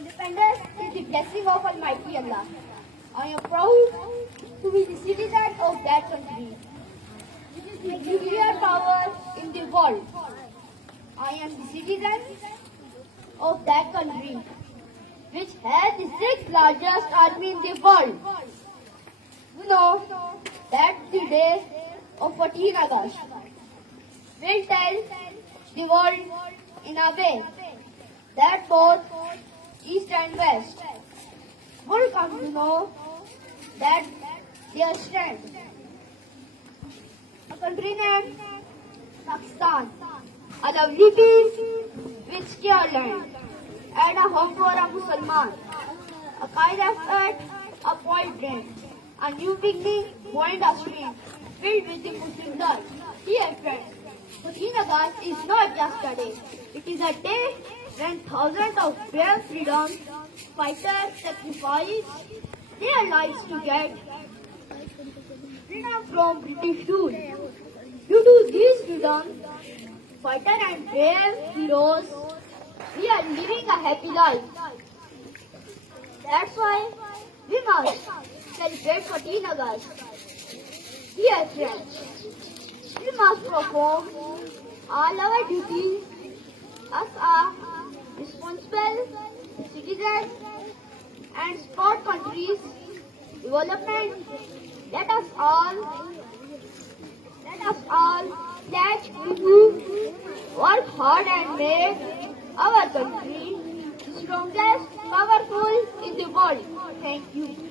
Independence is the blessing of Almighty Allah. I am proud to be the citizen of that country, which is the nuclear power in the world. I am the citizen of that country, which has the sixth largest army in the world. You know that the day of 14 August will tell the world in a way that both East and West will come to know that their strength. A country named Pakistan, a lovely peace with secure land, and a home for a Musliman, a kind effort, a point drink, a new beginning, point a stream filled with the Muslim blood. Dear friends, 14 August is not just a day. It is a day when thousands of brave freedom fighters sacrifice their lives to get freedom from British rule. Due to these freedom fighters and brave heroes, we are living a happy life. That's why we must celebrate 14 August. Dear friends, we must perform all our duties as a responsible citizens and support countries' development. Let us all pledge to work hard and make our country the strongest, powerful in the world. Thank you.